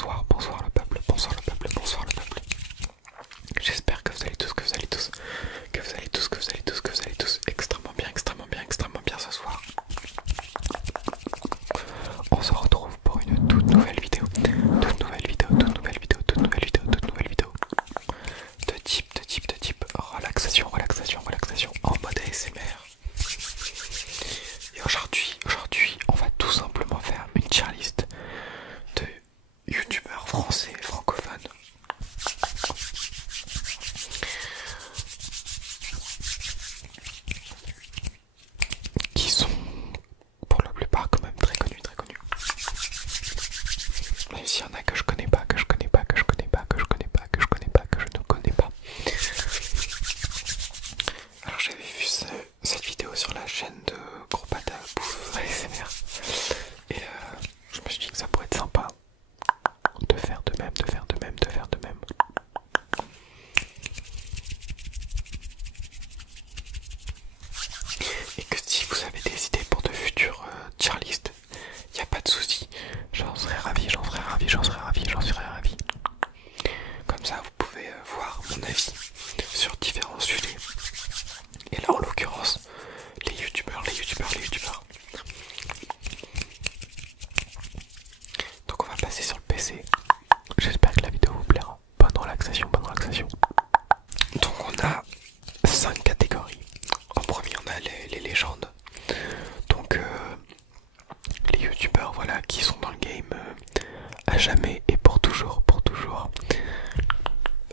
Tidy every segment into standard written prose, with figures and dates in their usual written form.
bonsoir, bonsoir le peuple, bonsoir le peuple, bonsoir le peuple. J'espère que vous allez tous, que vous allez tous, que vous allez tous, que vous allez tous, que vous allez tous extrêmement bien, extrêmement bien, extrêmement bien ce soir. On se retrouve pour une toute nouvelle vidéo, toute nouvelle vidéo, toute nouvelle vidéo, toute nouvelle vidéo, toute nouvelle vidéo. De type relaxation, relaxation, relaxation en mode ASMR. Et aujourd'hui, on va tout simplement faire une tier list de youtubeurs français francophones qui sont pour la plupart quand même très connus, très connus. Même s'il y en a que je connais pas, que je connais pas, que je connais pas, que je connais pas, que je connais pas, que je ne connais pas. Alors j'avais vu cette vidéo sur la chaîne de Groupata Bouffe ASMR et je me suis dit que ça pourrait être sympa de faire de même, de faire de même, de faire de même. Et que si vous avez des idées pour de futures tier list, il n'y a pas de souci, j'en serais ravi, j'en serais ravi, j'en serais ravi, j'en serais ravi. Comme ça vous pouvez voir mon avis sur différents sujets. Et là en l'occurrence, les youtubeurs. Donc on va passer sur le PC. J'espère que la vidéo vous plaira. Bonne relaxation, bonne relaxation. Donc on a 5 catégories. En premier on a les légendes. Donc les youtubeurs voilà qui sont dans le game à jamais et pour toujours, pour toujours.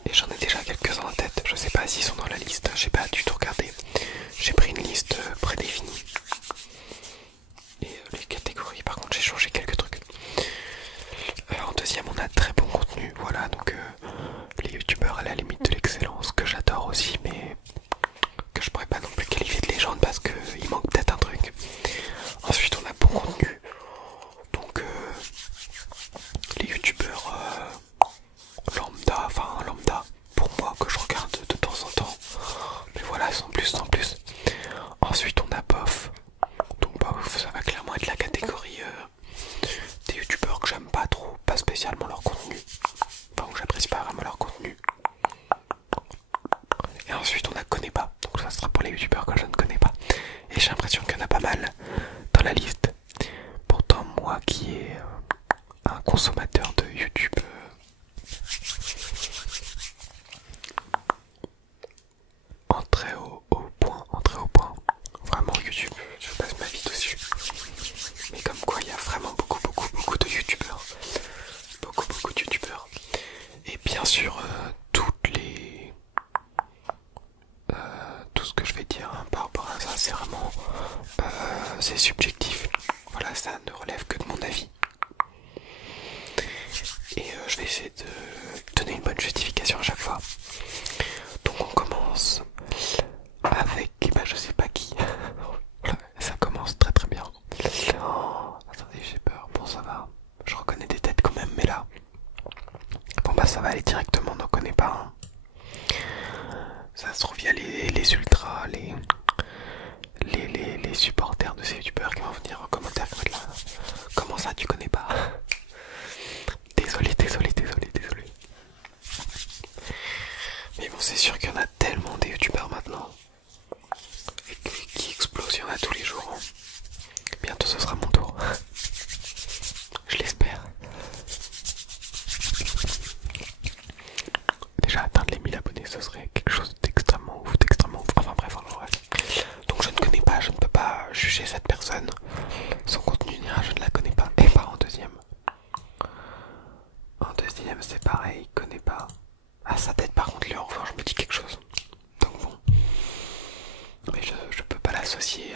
Et j'en ai déjà quelques-uns en tête. Je sais pas s'ils sont dans la liste. J'ai pas du tout regardé. J'ai pris une liste prédéfinie. Et les catégories par contre j'ai changé quelques trucs. En deuxième on a très bon contenu. Voilà donc les youtubeurs à la limite de l'excellence que j'adore aussi mais que je pourrais pas non plus qualifier de légende parce qu'il manque peut-être un truc. Ensuite on a bon contenu. Donc les youtubeurs lambda, enfin lambda pour moi que je regarde de temps en temps. Mais voilà sans plus, sans plus. Ensuite on a bof. Donc bof ça va clairement être la catégorie des youtubeurs que j'aime pas trop, pas spécialement leur contenu. Enfin que j'apprécie pas vraiment leur contenu. Et ensuite on a connaît pas. Donc ça sera pour les youtubeurs que je ne connais pas. Et j'ai l'impression qu'il y en a pas mal dans la liste. Pourtant moi qui est un consommateur de YouTube en très haut point, vraiment YouTube, je passe ma vie dessus. Mais comme quoi il y a vraiment beaucoup de youtubeurs. Beaucoup de youtubeurs. Et bien sûr tout ce que je vais dire par rapport à ça c'est vraiment c'est subjectif. Voilà, ça ne relève que de mon avis. Et je vais essayer de donner une bonne justification à chaque fois. Donc on commence avec, je sais pas qui. Ça commence très très bien. Oh, attendez, j'ai peur. Bon ça va. Je reconnais des têtes quand même, mais là. Bon bah ça va aller directement, on n'en connaît pas. Ça se trouve, il y a les ultras, les supporters de ces youtubeurs qui vont venir en commentaire comme là. Comment ça tu connais pas? Désolé. Mais bon c'est sûr qu'il y en a tellement des youtubeurs maintenant. Et qui explosent, il y en a tous les jours. Hein. Bientôt ce sera mon tour. Je l'espère. Déjà atteindre les 1000 abonnés ce serait quelque chose d'extrêmement ouf, enfin bref. Donc je ne connais pas, je ne peux pas juger cette personne. Son contenu ni rien, je ne la connais pas. Et pas en deuxième. En deuxième c'est pareil, connais pas. Ah sa tête par contre lui en revanche me dit quelque chose. Donc bon. Mais je peux pas l'associer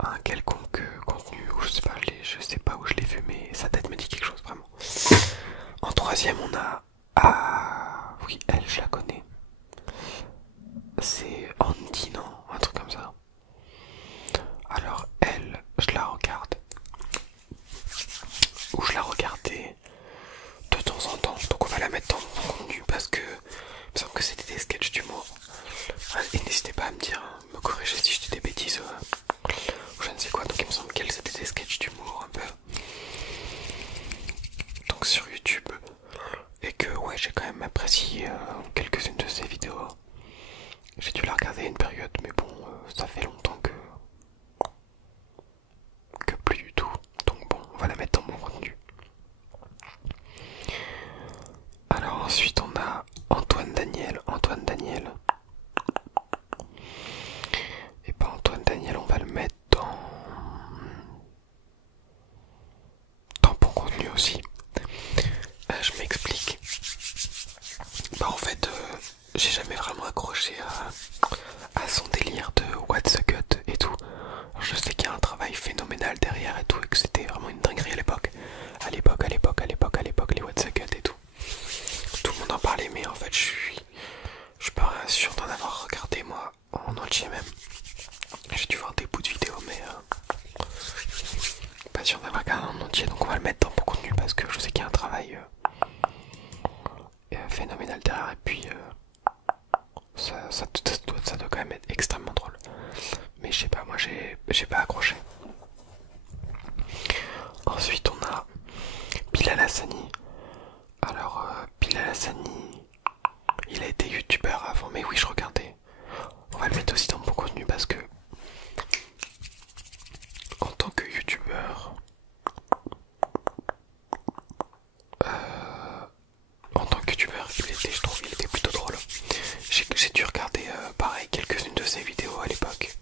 à un quelconque contenu ou je sais pas où je l'ai vu mais sa tête me dit quelque chose vraiment. En troisième on a oui elle je la connais. C'est Andy non, un truc comme ça. Alors elle je la regarde. Ou je la regardais de temps en temps. Donc on va la mettre dans mon contenu parce que il me semble que c'était des sketchs d'humour. Et n'hésitez pas à me dire, me corriger si je dis des bêtises ou je ne sais quoi. Donc il me semble qu'elle c'était des sketchs d'humour un peu. contenu aussi. Je m'explique. Bah en fait, j'ai jamais vraiment accroché à son délire de What's the Cut et tout. Alors, je sais qu'il y a un travail phénoménal derrière et tout, et que c'était vraiment une dinguerie à l'époque. À l'époque, les What's the Cut et tout. Tout le monde en parlait, mais en fait, je suis pas sûr d'en avoir regardé moi en entier même. J'ai dû voir des bouts de vidéos, mais pas sûr d'avoir regardé en entier, donc on va le mettre dans mon contenu parce que je sais qu'il y a un travail phénoménal derrière, et puis ça doit quand même être extrêmement drôle. Mais je sais pas, moi j'ai pas accroché. Ensuite on a Bilal Hassani. Alors Bilal Hassani, il a été youtubeur avant, mais oui je regardais. On va le mettre aussi dans mon contenu parce que en tant que youtubeur, je trouve qu'il était plutôt drôle. J'ai dû regarder pareil quelques-unes de ses vidéos à l'époque.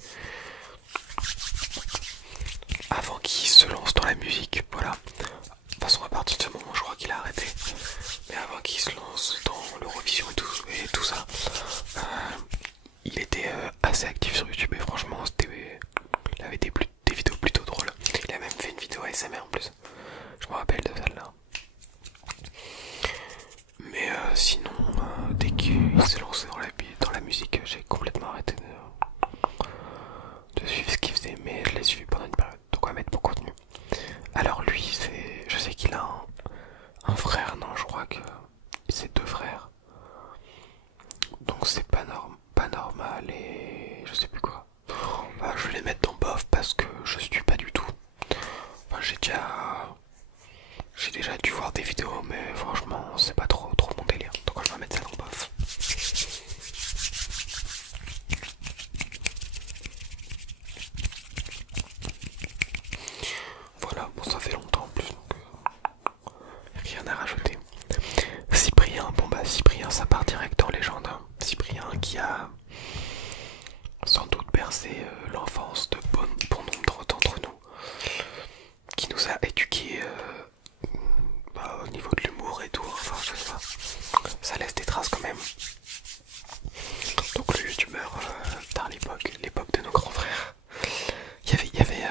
Avant qu'il se lance dans la musique, voilà. De toute façon à partir de ce moment je crois qu'il a arrêté. Mais avant qu'il se lance dans l'Eurovision et tout ça, il était assez actif sur YouTube et franchement il avait des vidéos plutôt drôles. Il a même fait une vidéo ASMR en plus. Je me rappelle de celle-là. Mais sinon, dès qu'il s'est lancé dans la musique, j'ai complètement arrêté de suivre ce qu'il faisait, mais je l'ai suivi pendant une période, donc on va mettre mon contenu. Alors lui, je sais qu'il a un frère, non, je crois que c'est 2 frères, donc c'est pas normal et je sais plus quoi. Enfin, je vais les mettre dans bof parce que je suis pas du tout. Enfin, j'ai déjà dû voir des vidéos, mais franchement, c'est pas trop mon délire. Donc on va mettre ça dans bof. Voilà, bon ça fait longtemps en plus, donc rien à rajouter. Cyprien, bon bah Cyprien ça part direct dans légende. Hein. Cyprien qui a sans doute bercé l'enfance de bon nombre d'entre nous, qui nous a éduqués au niveau de l'humour et tout, enfin je sais pas, ça laisse des traces quand même. Donc le youtubeur dans l'époque de nos grands frères, il y avait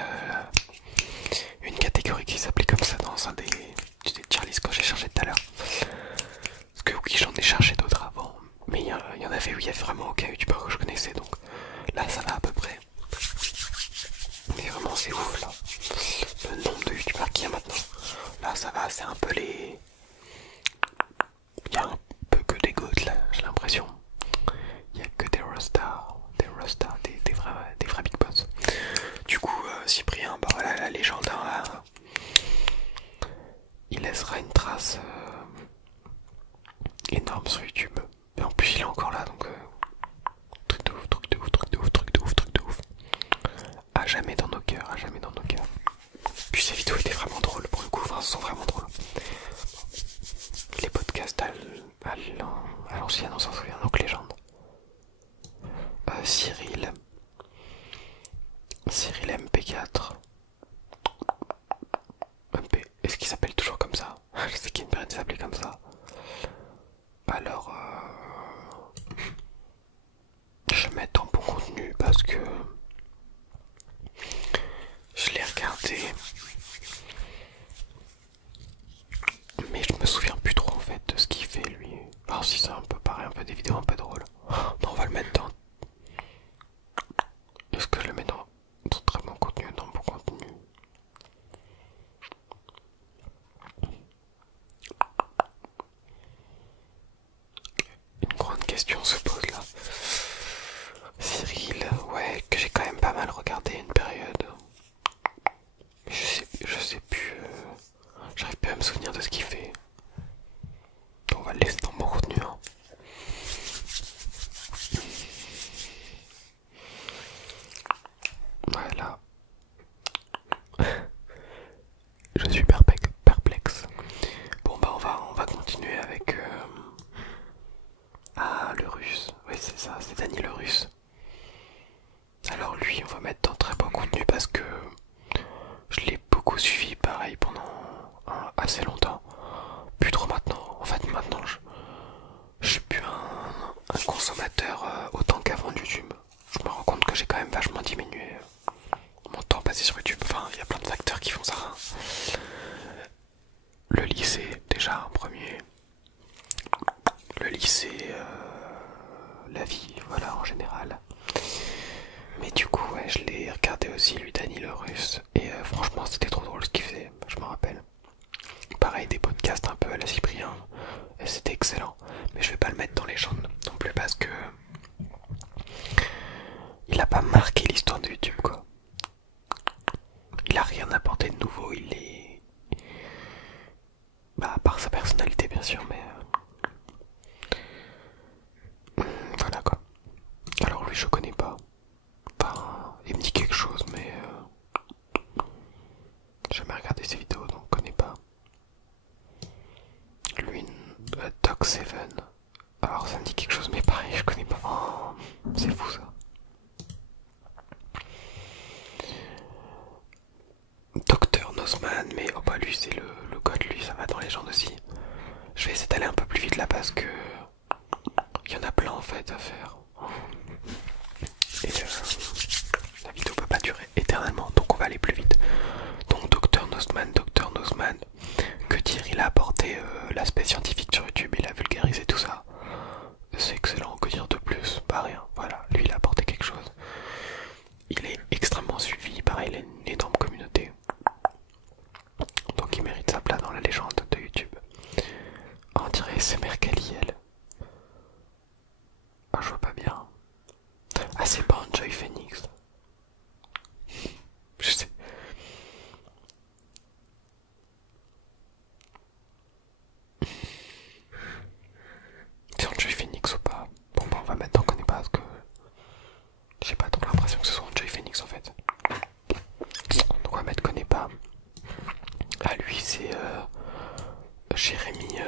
une catégorie qui s'appelait comme ça dans un des Charlie's quand j'ai cherché tout à l'heure. Parce que oui j'en ai cherché d'autres avant, mais il y en avait où il y avait vraiment aucun youtubeur que je connaissais, donc là ça va à peu près. Mais vraiment c'est ouf là, le nombre de youtubeurs qu'il y a maintenant. Là ça va, c'est un peu les... Il y a un peu que des goats là, j'ai l'impression. Il y a que des rostars, des vrais big boss. Du coup Cyprien, bah voilà la légende, hein, là, il laissera une trace énorme sur YouTube. Et en plus il est encore là, donc truc de ouf, truc de ouf, truc de ouf, truc de ouf, truc de ouf. À jamais dans nos cœurs, à jamais dans nos cœurs. Puis ces vidéos étaient vraiment drôles pour le coup, enfin sont vraiment drôles. Les podcasts à l'ancienne on s'en souvient, donc légende. Cyril MP4. Est-ce qu'il s'appelle toujours comme ça? Je sais qu'il y a une période qui s'appelait comme ça. Alors je vais mettre dans bon contenu parce que je l'ai regardé, mais je me souviens plus trop en fait de ce qu'il fait lui. Alors si c'est un peu pareil, un peu des vidéos un peu drôles. Non, on va le mettre dans... Est-ce que je le mets dans très bon contenu, dans bon contenu? Une grande question se pose là. Cyril, ouais, que j'ai quand même pas mal regardé une période. Mais je sais rien apporté de nouveau, il est... Bah, à part sa personnalité bien sûr, mais... voilà quoi. Alors lui je connais pas. Enfin, il me dit quelque chose, mais... j'ai jamais regardé ses vidéos, donc je connais pas. Lui, Doc Seven. Alors ça me dit quelque chose, mais pareil, je connais pas. Oh, c'est fou ça. Docteur Nosman, mais oh bah lui c'est le code, lui ça va dans les gens aussi. Je vais essayer d'aller un peu plus vite là parce que il y en a plein en fait à faire. Et la vidéo peut pas durer éternellement, donc on va aller plus vite. Donc Docteur Nosman, que dire, il a apporté l'aspect scientifique sur YouTube, il a vulgarisé tout ça. C'est excellent, que dire de plus? Pas rien, voilà, lui il a apporté quelque chose. Il est extrêmement suivi, pareil, il a une énorme communauté. Donc il mérite sa place dans la légende de YouTube. On dirait c'est Mercaliel. Ah, je vois pas bien. Ah, c'est pas Enjoy Phoenix. Je sais. C'est Enjoy Phoenix ou pas? Bon, bah, on va mettre qu'on connaît pas parce que j'ai pas trop l'impression que ce soit Enjoy Phoenix en fait. Donc on va mettre connaît pas. Ah, lui c'est Jérémy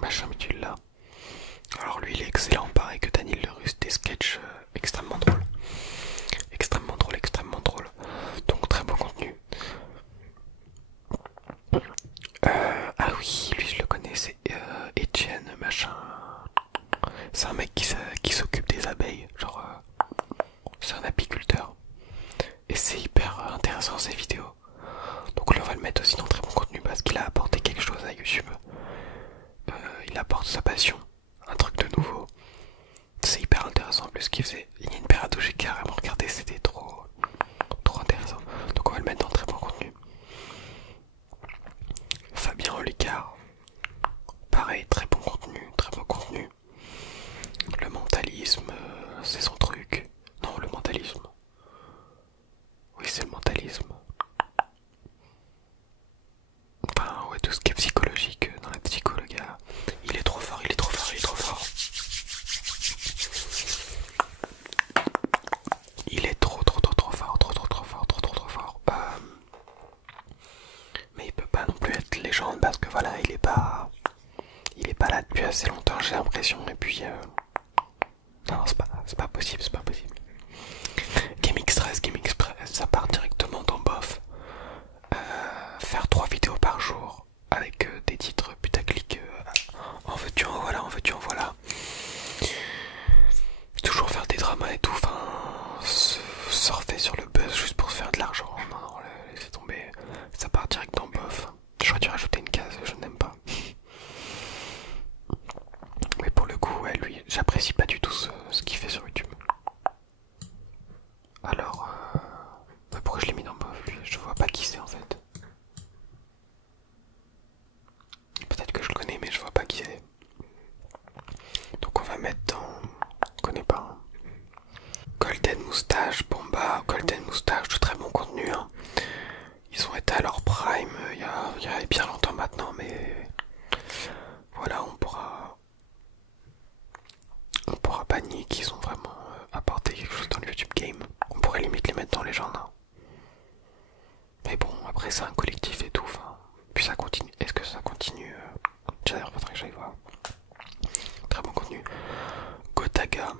machin, mais tu l'as. Alors lui il est excellent, pareil que Daniel le Russe, des sketchs extrêmement drôles. Extrêmement drôle, extrêmement drôle. Donc très beau contenu. Ah oui, lui je le connais, c'est Etienne machin. C'est un mec qui s'occupe des abeilles, genre c'est un apiculteur. Et c'est hyper intéressant ces vidéos. Donc là on va le mettre aussi dans très bon contenu parce qu'il a apporté quelque chose à YouTube. Il apporte sa passion, un truc de nouveau. C'est hyper intéressant en plus ce qu'il faisait. Il y a une période où j'ai carrément regardé, c'était trop intéressant. Donc on va le mettre dans très bon contenu. Fabien Olicard, pareil, très bon contenu, très bon contenu. Le mentalisme, c'est son truc. Non, le mentalisme. Oui, c'est le mentalisme. Enfin, ouais, tout ce qui est psychologique dans la psycho, le gars. Il est trop fort, il est trop fort, il est trop fort. Il est trop fort, trop fort. Mais il peut pas non plus être légende parce que voilà, il est pas là depuis assez longtemps, j'ai l'impression. Et puis, non, c'est pas possible, c'est pas possible. Gaming Stress, ça part directement dans bof. Faire 3 vidéos par jour avec des titres putaclic, en veux-tu, en voilà, en veux-tu, en voilà. Toujours faire des dramas et tout, enfin, surfer sur le buzz juste pour se faire de l'argent. Non, non, laissez tomber, ça part direct dans bof. J'aurais dû rajouter une case, je n'aime pas. Mais pour le coup, ouais, lui, j'apprécie pas du tout ce qu'il fait sur YouTube. Alors, pourquoi je l'ai mis dans bof, lui? Je vois pas qui c'est en fait. Peut-être que je le connais, mais je vois pas qui c'est. Donc on va mettre dans... On connaît pas. Hein. Golden Moustache, bon bah, Golden Moustache, de très bon contenu. Hein. Ils ont été à leur prime il y a bien longtemps maintenant, mais... Voilà, on pourra pas nier qu'ils ont vraiment apporté quelque chose dans le YouTube game. On pourrait limite les mettre dans les gens, hein. Mais bon, après c'est un collectif et tout, enfin... Puis ça continue. Est-ce que ça continue D'ailleurs, faudrait que j'aille voir. Très bon contenu. Gotaga,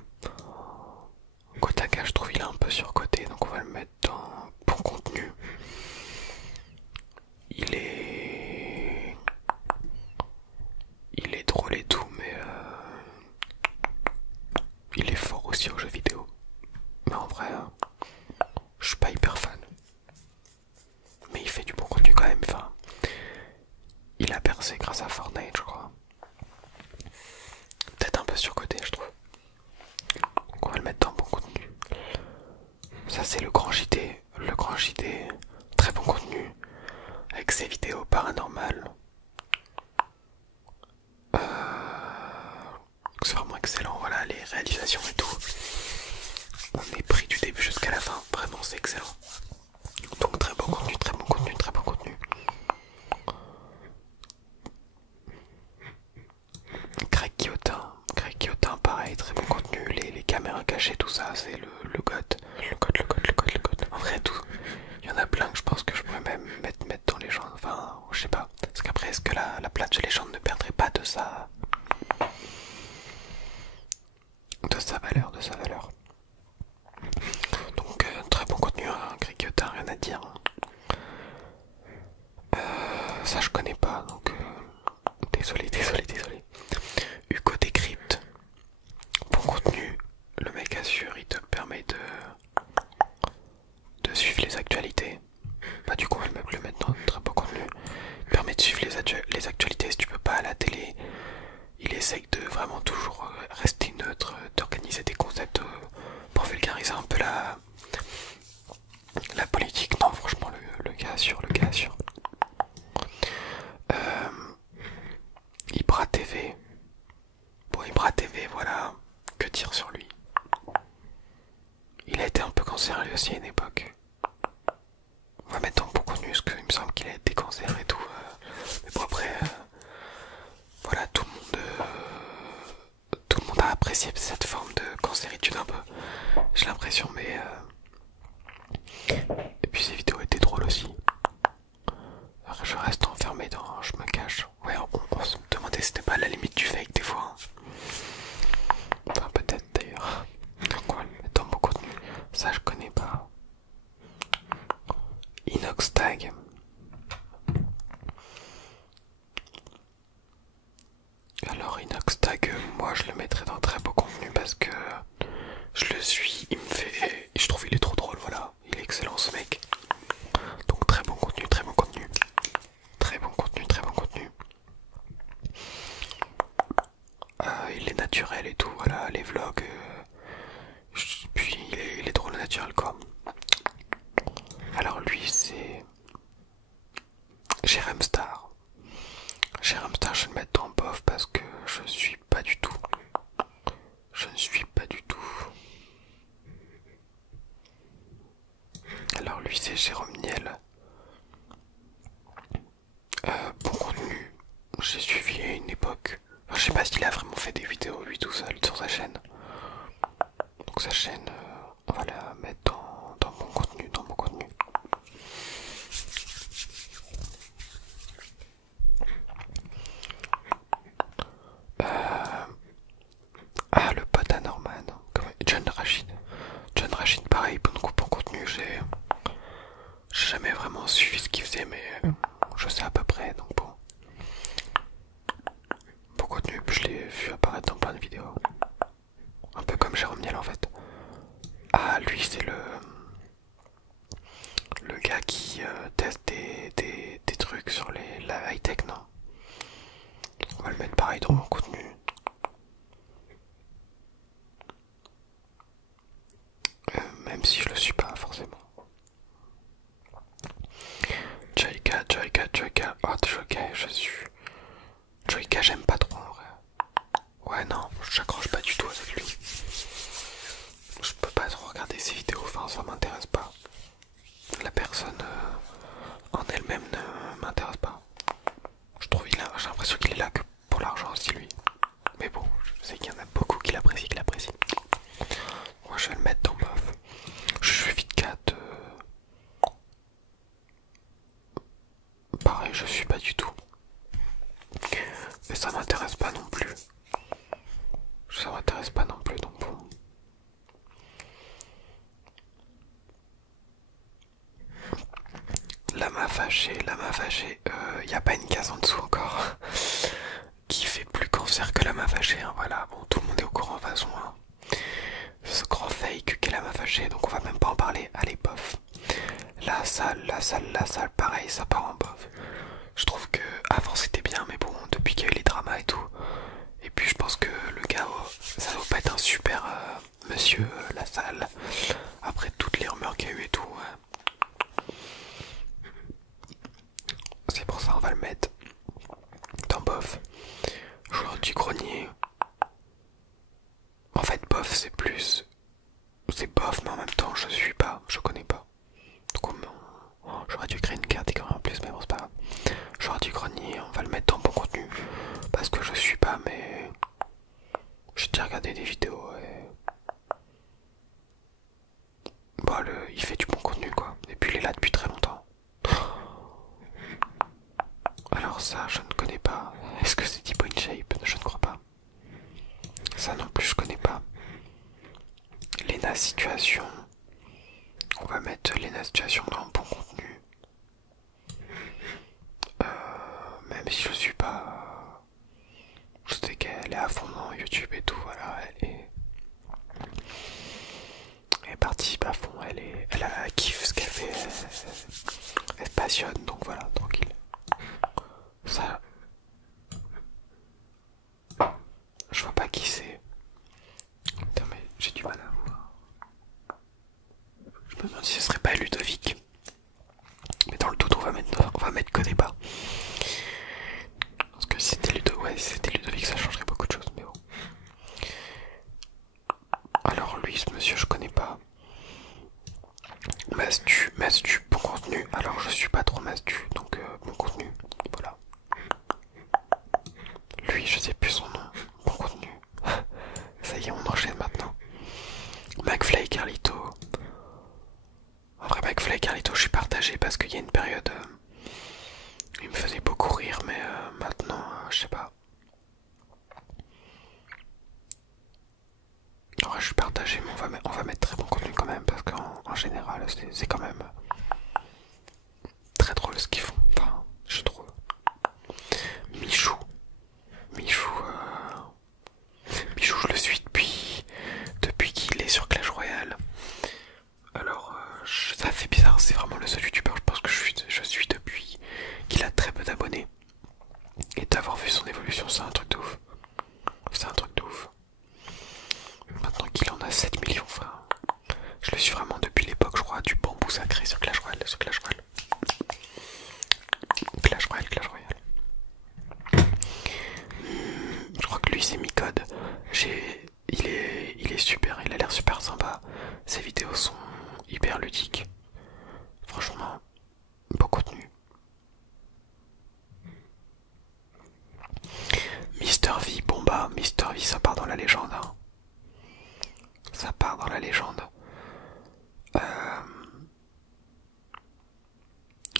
je trouve il est un peu surcoté, donc on va le mettre dans bon contenu. Il est drôle et tout, mais il est fort aussi aux jeux vidéo. Mais en vrai, je suis pas hyper fan. Mais il fait du bon contenu quand même, enfin... Il a percé grâce à Fortnite, je crois. Peut-être un peu surcoté, je trouve. Donc on va le mettre dans bon contenu. Ça c'est le grand JT. Le Bah du coup on va le mettre dans très beau contenu. Il permet de suivre les actualités si tu peux pas à la télé. Il essaye de vraiment toujours rester neutre, d'organiser des concepts pour vulgariser un peu la politique. Non franchement le gars assure, le gars assure. Ibra TV. Bon Ibra TV voilà, que dire sur lui. Il a été un peu cancéreux lui aussi à une époque. On va mettre dans bon contenu parce qu'il me semble qu'il a été cancer et tout. Mais bon après, voilà, tout le monde a apprécié cette forme de cancéritude un peu. J'ai l'impression, mais et puis ces vidéos étaient drôles aussi. Alors, je reste enfermé dans, je me cache. Ouais, on se demandait si c'était pas la limite du fake des fois. Enfin peut-être d'ailleurs. Donc on va le mettre dans bon contenu. Ça je connais pas. Inox Tag. Alors Inox Tag, moi je le mettrai dans très beau contenu parce que je le suis, il me fait... Je trouve il est trop drôle, voilà. Il est excellent ce mec. Donc très bon contenu, très bon contenu. Très bon contenu, très bon contenu. Il est naturel et tout, voilà, les vlogs. Puis il est drôle naturel quoi. Alors lui c'est... Jérém Star. Jérém Star, je vais le mettre dans bof parce que je suis pas du tout. Je ne suis pas du tout. Alors lui c'est Jérôme Niel. Bon contenu. J'ai suivi à une époque. Enfin, je sais pas s'il a vraiment fait des vidéos lui tout seul sur sa chaîne. Donc sa chaîne, on va la mettre dans mon contenu, dans mon contenu. Ah le pote à Norman. John Rachid. John Rachid pareil, bon contenu, j'ai jamais vraiment suivi ce qu'il faisait mais je sais à peu près donc bon. Bon contenu, je l'ai vu apparaître dans plein de vidéos. Un peu comme Jérôme Niel en fait. Ah lui c'est le gars qui teste des trucs sur la high-tech, non? On va le mettre pareil dans mon contenu. Même si je le suis pas forcément. Joyka, oh Joyka, je suis... Joyka j'aime pas trop en vrai. Ouais non, j'accroche pas du tout avec lui. Je peux pas trop regarder ses vidéos, enfin ça m'intéresse pas. La personne en elle-même ne m'intéresse pas. Je trouve j'ai l'impression qu'il est là que pour l'argent aussi lui. Mais bon, je sais qu'il y en a beaucoup qui l'apprécient, Moi je vais le mettre dans bof. Je suis vite 4. Pareil, je suis pas du tout. Mais ça m'intéresse pas non plus. Ça m'intéresse pas non plus, donc bon. La m'a fâché, y a pas une case en dessous encore qui fait plus cancer que la m'a fâché, hein, voilà, bon tout le monde est au courant de toute façon, hein. Ce grand fake qu'est la m'a fâché, donc on va même pas en parler, allez bof. La salle, pareil, ça part en bof. Je trouve que avant c'était bien, mais bon, depuis qu'il y a eu les dramas et tout, et puis je pense que le gars, ça doit pas être un super monsieur, la salle, après toutes les rumeurs qu'il y a eu et tout, ouais. C'est pour ça on va le mettre dans bof. Joueur du grenier. En fait bof c'est plus... C'est bof mais en même temps je suis pas, je connais pas. Donc j'aurais dû créer une catégorie en plus mais bon c'est pas grave. Joueur du grenier, on va le mettre dans bon contenu. Parce que je suis pas mais... J'ai déjà regardé des vidéos et... Bon il fait du bon contenu quoi. Et puis il est là depuis très longtemps. Alors ça je ne connais pas. Est-ce que c'est type InShape? Je ne crois pas. Ça non plus je connais pas. Lena Situation. On va mettre Lena Situation dans bon contenu. Même si je suis pas... Je sais qu'elle est à fond dans YouTube et tout, voilà. Elle passionne, donc voilà, tranquille. Ça, je vois pas qui c'est. Putain, mais j'ai du mal à voir. Je me demande si ce serait pas Ludovic. Mais dans le doute, on va mettre connaît pas. Parce que si c'était Ludovic, ouais, si c'était Ludovic, ça changerait beaucoup de choses, mais bon. Alors lui, ce monsieur, je connais pas. Mastu, bon contenu. Alors je suis pas trop Mastu, donc bon contenu. Voilà. Lui, je sais plus son nom. Bon contenu. Ça y est, on enchaîne maintenant. McFly et Carlito. En vrai, McFly et Carlito, je suis partagé parce qu'il y a une période. Il me faisait beaucoup rire, mais maintenant, je sais pas. Alors, je suis partagé, mais on va mettre très bon contenu quand même, parce qu'en général, c'est quand même très drôle ce qu'ils font. Enfin, je trouve. Michou. Michou, Michou, je le suis depuis qu'il est sur Clash Royale. Alors, ça fait bizarre, c'est vraiment le seul youtubeur, je pense que je suis depuis qu'il a très peu d'abonnés. Et d'avoir vu son évolution, c'est un truc de ouf. C'est un truc de ouf. Maintenant qu'il en a 7 millions, enfin, je le suis vraiment depuis l'époque, je crois, du bambou sacré sur Clash Royale, Clash Royale. Je crois que lui c'est Micode. Il est super, il a l'air super sympa. Ses vidéos sont hyper ludiques. Franchement, beau contenu. Mister V, bon bah, Mister V ça part dans la légende. Hein. Ça part dans la légende.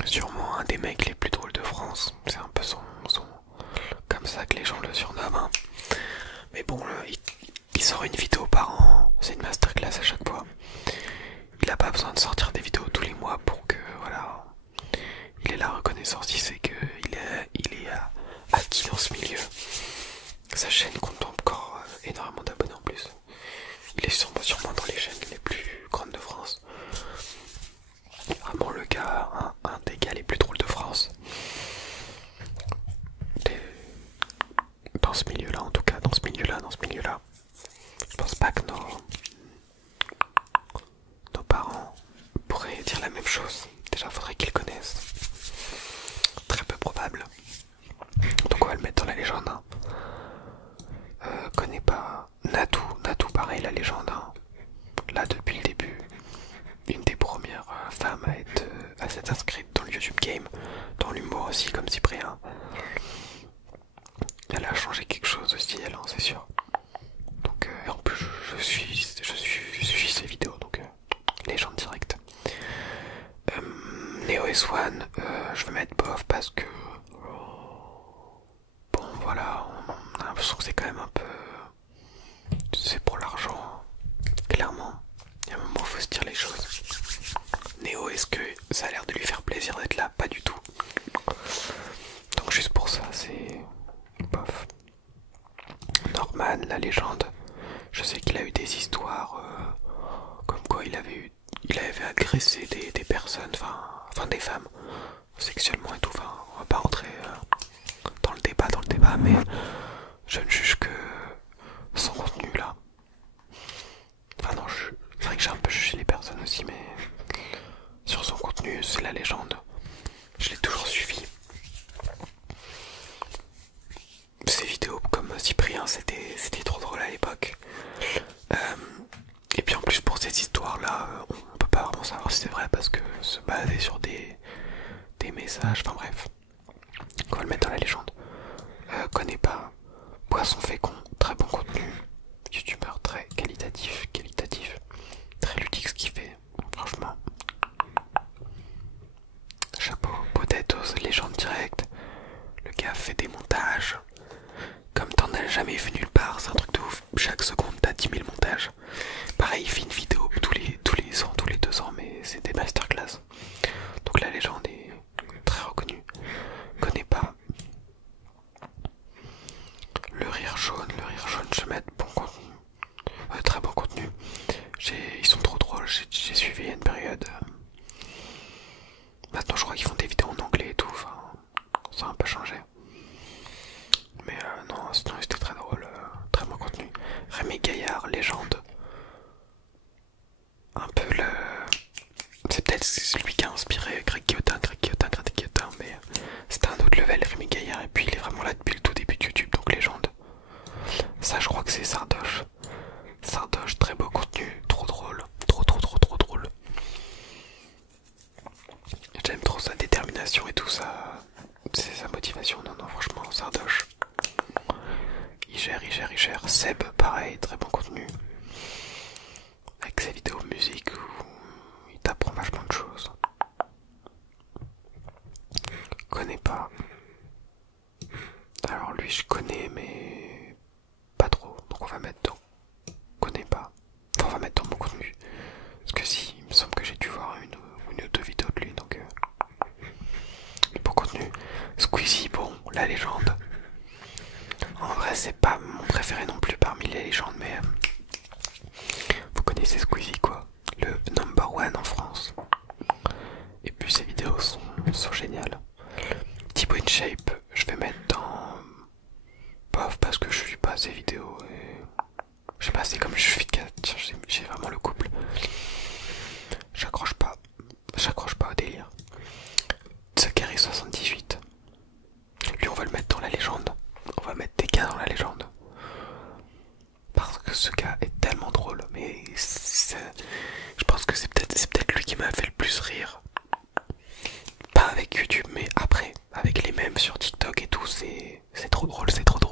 Sûrement un des mecs les plus drôles de France. C'est un peu son comme ça que les gens le surnomment. Hein. Mais bon, il sort une vidéo par an. C'est une masterclass à chaque fois. Il a pas besoin de sortir des vidéos tous les mois pour que, voilà, il ait la reconnaissance. Il sait qu'il est acquis dans ce milieu. Sa chaîne compte encore énormément d'abonnés en plus. Il est sûrement dans les chaînes les plus grandes de France. Vraiment le gars, un des gars les plus drôles de France. Dans ce milieu-là, en tout cas, dans ce milieu-là. Je pense pas que nos parents pourraient dire la même chose. Déjà, faudrait qu'ils connaissent. Très peu probable. Donc on va le mettre dans la légende. Hein. Connais pas Natou, pareil, la légende. Hein. Là, depuis le début, une des premières femmes à s'être inscrite dans le YouTube Game, dans l'humour aussi, comme Cyprien. Elle a changé quelque chose aussi, elle, hein, c'est sûr. Donc, en plus, je suis ses vidéos, donc légende directe. Neo S1, je vais mettre bof parce que bon, voilà, on a l'impression que c'est quand même un peu, c'est pour l'argent, clairement. Il y a un moment, faut se dire les choses. Néo, est-ce que ça a l'air de lui faire plaisir d'être là? Pas du tout. Donc juste pour ça, c'est bof. Norman, la légende. Je sais qu'il a eu des histoires comme quoi il avait agressé des personnes, enfin des femmes, sexuellement et tout. Enfin, on va pas rentrer dans le débat, mais je ne juge que son contenu là. Enfin non, c'est vrai que j'ai un peu jugé les personnes aussi, mais sur son contenu, c'est la légende. Je l'ai toujours suivi. Ces vidéos comme Cyprien, c'était trop drôle à l'époque. Et puis en plus pour cette histoire là, on peut pas vraiment savoir si c'est vrai parce que se baser sur des messages, enfin bref. On va le mettre dans la légende. Connais pas. Poisson fécond, très bon contenu. Youtubeur très qualitatif. Très ludique ce qu'il fait, franchement. Chapeau, Potatoes, légende directe. Le gars fait des montages. Comme t'en as jamais vu nulle part, c'est un truc de ouf. Chaque seconde t'as 10 000 montages. Pareil, il fait une vidéo tous les ans, tous les 2 ans, mais c'est des masterclass. Donc la légende est très reconnue. Connais pas. Le rire jaune, je vais mettre bon contenu. Très bon contenu. Ils sont trop drôles, j'ai suivi une période. Maintenant je crois qu'ils font des vidéos j'aime trop sa détermination et tout ça. C'est sa motivation. Non, non, franchement, Sardoche. Il gère, il gère, il gère. Seb, pareil, très bon contenu. Avec ses vidéos musique où il t'apprend vachement de choses. Connais pas. Alors lui je connais mais pas trop. Donc on va mettre dans connais pas. Enfin on va mettre dans mon contenu. Parce que si, il me semble que j'ai dû voir une ou deux vidéos de lui. Donc bon contenu. Squeezie, bon, la légende. En vrai c'est pas mon préféré non plus parmi les légendes mais vous connaissez Squeezie quoi. Le number one en France. Et puis ses vidéos sont géniales. Thibaut InShape, je vais mettre dans bof parce que je suis pas ses vidéos et je sais pas, c'est comme je suis 4, j'ai vraiment le couple. J'accroche pas au délire. Zachary 78. Lui on va le mettre dans la légende. On va mettre des gars dans la légende. Parce que ce gars est tellement drôle, mais je pense que c'est peut-être lui qui m'a fait le plus rire. Pas avec YouTube, mais après, avec les mèmes sur TikTok et tout, c'est trop drôle, c'est trop drôle.